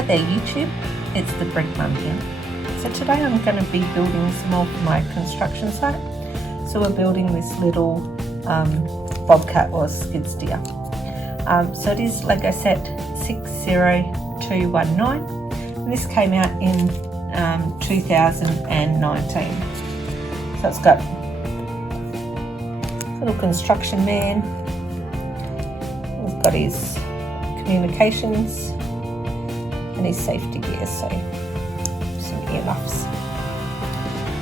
Hi there YouTube, it's the Brick Mum here. So today I'm going to be building some more for my construction site. So we're building this little bobcat or skid steer. So it is, like I said, 60219, and this came out in 2019. So it's got a little construction man, he's got his communications and his safety gear, so some earmuffs.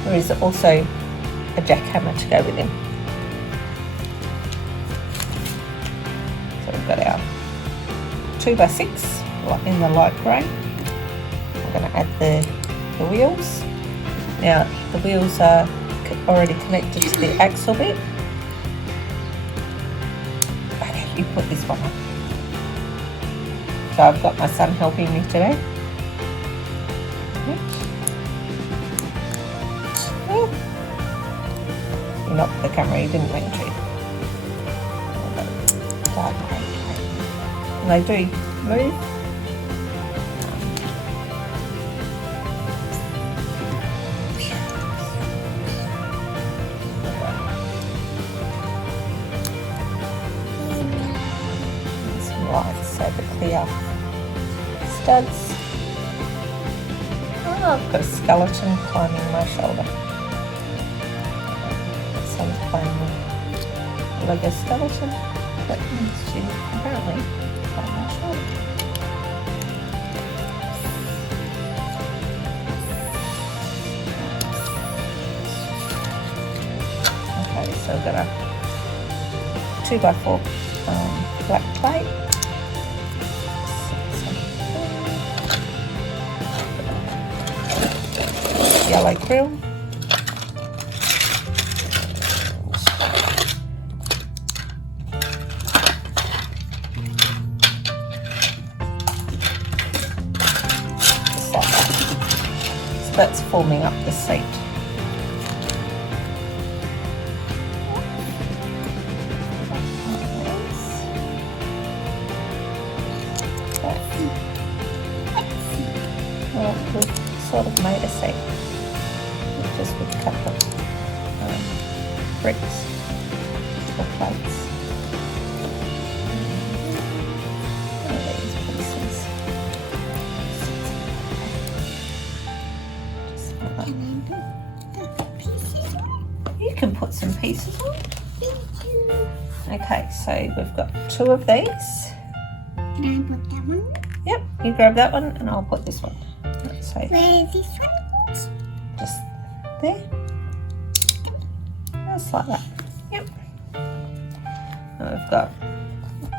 There is also a jackhammer to go with him. So we've got our 2x6 in the light grey. I'm going to add the wheels. Now the wheels are already connected to the axle bit. Okay, you put this one on. So I've got my son helping me today. Oh. You knocked the camera, you didn't mean to. And they do move. Some lights so the clear studs. Oh, I've got a skeleton climbing my shoulder. Son's playing with Lego skeleton, but she apparently climbed my shoulder. Okay, so I've got a 2x4 black plate. Yellow grill. So that's forming up the seat. Well, we've sort of made a seat. Just with a couple of bricks or plates. These pieces. You can put some pieces on. Okay, so we've got 2 of these. Can I put that one? Yep, you grab that one and I'll put this one. So where is this one? Just there, just like that. Yep. And we've got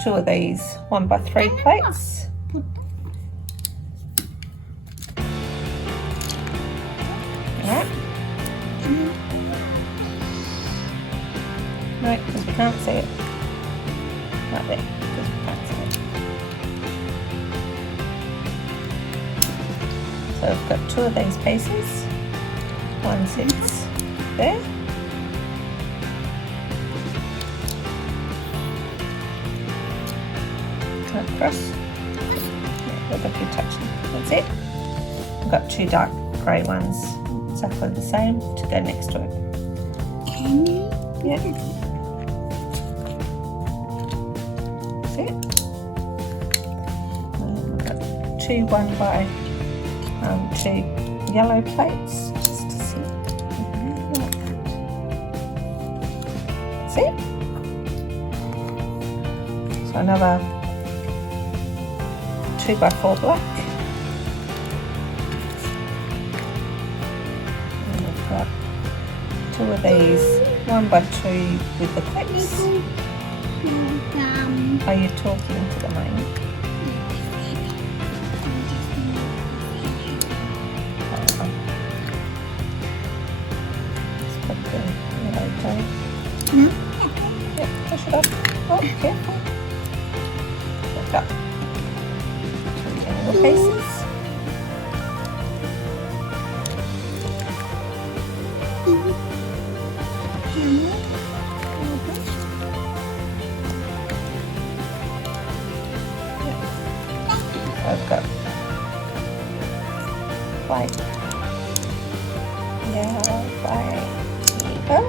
2 of these 1x3 plates. Alright. No, because we can't see it. Right there, because we can't see it. So we've got 2 of these pieces. One sits there. Across. Yeah, look if you're touching. That's it. I've got 2 dark grey ones, exactly the same, to go next to it. Yeah. That's it. We've got 2 1x2 yellow plates. That's it. So another 2x4 black. And we've got 2 of these 1x2 with the clips. Are you talking to the main? Let's put the yellow tape. Yep, push it up. Oh, careful. Push up. 2 yellow pieces. I've got Oh.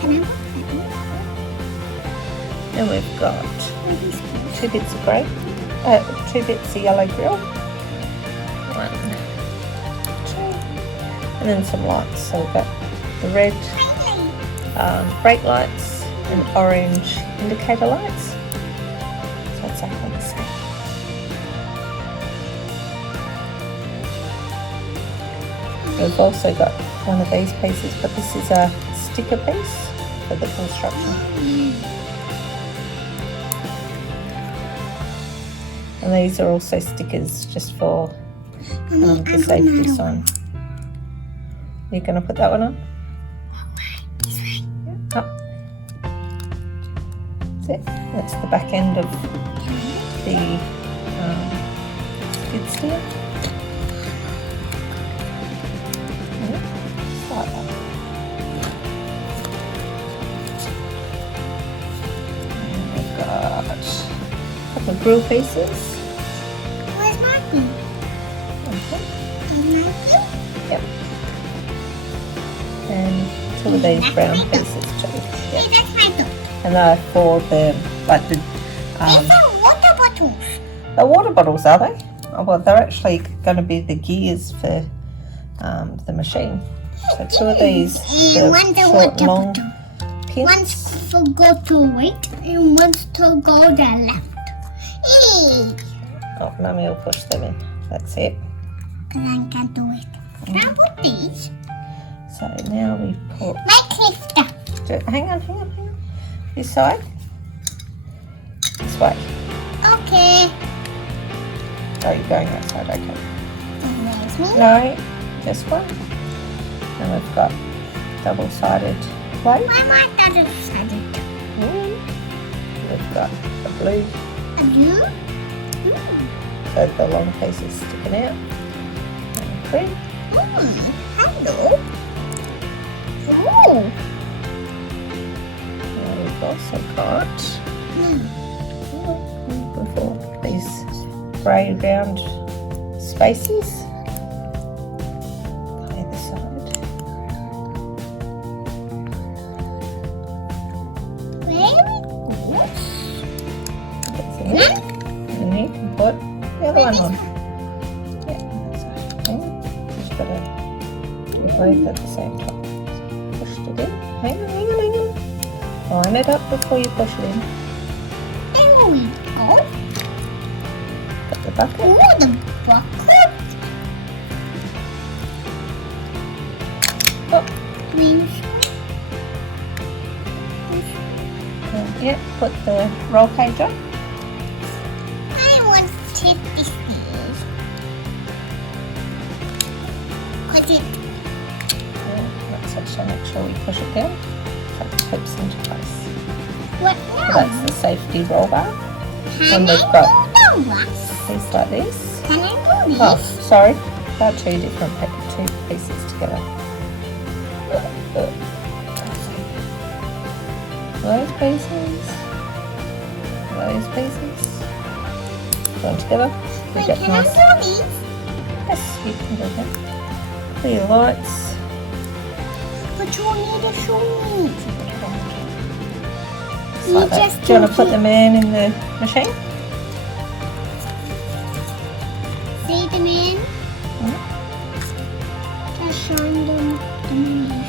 Can I put that one? And we've got What is this? 2 bits of grey, 2 bits of yellow grill, 1, 2, and then some lights. So we've got the red brake lights and orange indicator lights. So it's exactly the same. We've also got one of these pieces, but this is a sticker piece for the construction. And these are also stickers just for the safety sign. You're going to put that one on? Yeah, up. That's it. That's the back end of the skid steer. Like that. And we've got a couple of grill pieces. Where's Martin? Okay. Yep. And 2 of these brown pieces too. Hey, Yep. that's my dog. And they're for the These are water bottles. the water bottles, are they? Oh, well, they're actually going to be the gears for the machine. So 2 of these, the One's a short, water long bottle. pins. One's to go to right and one's to go to left. Hey! Oh, Mummy will push them in. That's it. Because I can't do it. Can I put these? So now we put. My clifter. Hang on. This side. This way. Okay. Oh, you're going that side. Okay. Where's me? No, this one. And we've got double-sided plate. Why am I double sided? We've got the blue, You? so the long pieces sticking out. And green. Hello. Oh. And we've also got before these grey round spaces. Either side. That's it. And you can put the other one on. Yeah, that's it. Hang on. Just gotta do both at the same time. So pushed it in. Hang on. Line it up before you push it in. There we go. Put the bucket. Oh, the bucket. Oh, Means yeah, put the roll cage on. I want to take this stairs. Put it. That's actually make sure we push it down so it clips into place. What So now? that's the safety roll bar. Can and I we've got- do the rest? Piece like this. Can I do this? Oh, sorry, they're 2 different pieces together. Those pieces, go together. We Wait, get can nice. I do these? Yes, you can do that. Clear lights. But you need to show me. Just like that. Do you want to put the man in the machine? See the man? Mhm. Just shine them the man.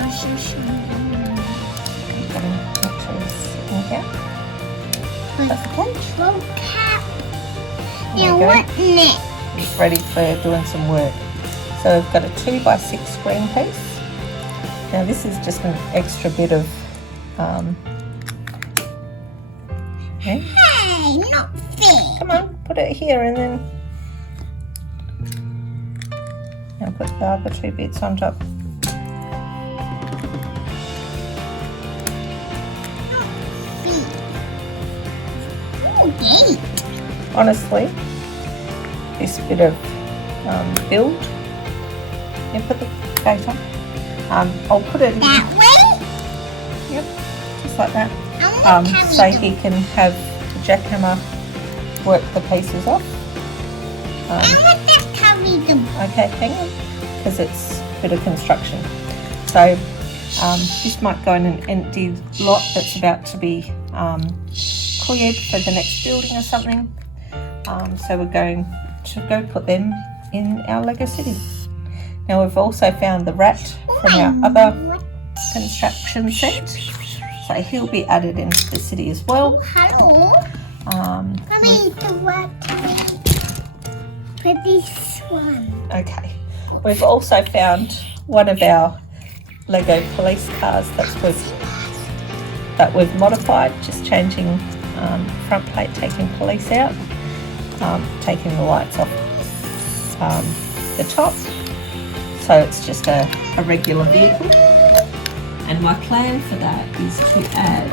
I'll just shine them. Gotta make sure it's in here. But That's the cage. control cap. There Now you go. what next? It's ready for doing some work. So we've got a 2x6 screen piece. Now this is just an extra bit of okay. Hey, not fair. Come on, put it here and then now put the other 2 bits on top. Okay. Honestly, this bit of build, you put the gate on. I'll put it in, That way? yep, just like that. I want to So carry he them. can have the jackhammer work the pieces off. I want to carry them. Okay, hang on, because it's bit of construction. So this might go in an empty lot that's about to be cleared for the next building or something. So we're going to go put them in our Lego city. Now we've also found the rat from our other construction set, so he'll be added into the city as well. Hello. The rat for this one. Okay. We've also found one of our Lego police cars that we've modified, just changing front plate, taking police out, taking the lights off the top. So it's just a regular vehicle. And my plan for that is to add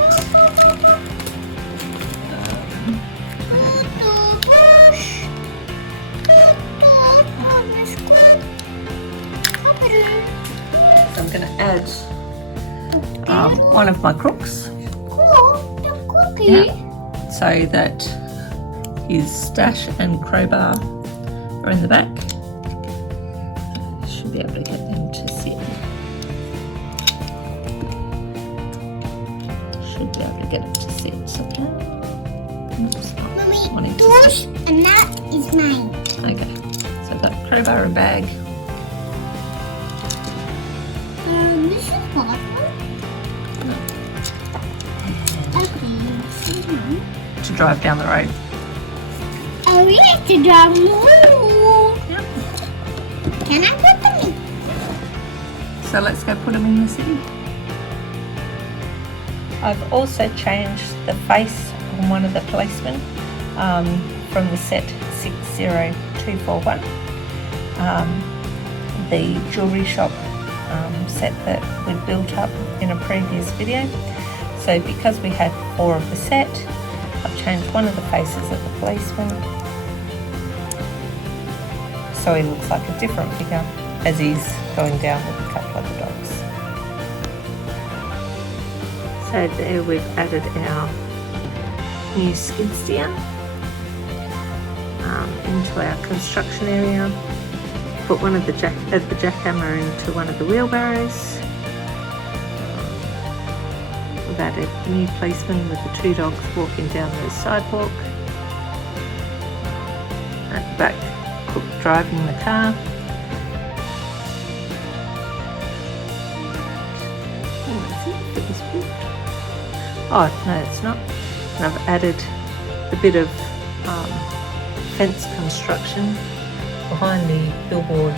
I'm going to add one of my crooks, so that his stash and crowbar are in the back. Should be able to get them to sit. Should be able to get it to sit. So Mummy, yours and that is mine. okay, so I've got crowbar and bag. This is what? Okay, To drive down the road. oh, we like to drive more. Yep. Can I put them in? So let's go put them in the city. I've also changed the face on one of the policemen from the set 60241. The jewellery shop set that we built up in a previous video. So because we had 4 of the set, I've changed one of the faces of the policeman so he looks like a different figure as he's going down with a couple of the dogs. So there we've added our new skid steer into our construction area. Put one of the jackhammer into one of the wheelbarrows. We've added a new policeman with the 2 dogs walking down the sidewalk. At the back, cook driving the car. Oh no, it's not. And I've added a bit of fence construction behind the billboard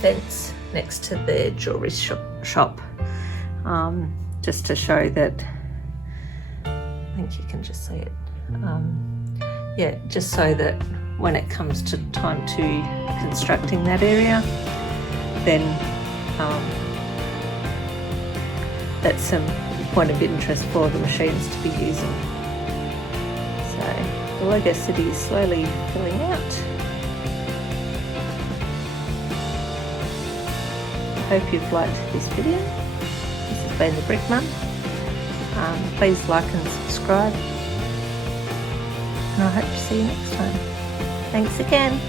fence next to the jewellery shop, just to show that, I think you can just see it, yeah, just so that when it comes to time to constructing that area, then that's some point of interest for the machines to be using. So the Lego city is slowly filling out. I hope you've liked this video. This has been the Brick Mum. Please like and subscribe, and I hope to see you next time. Thanks again.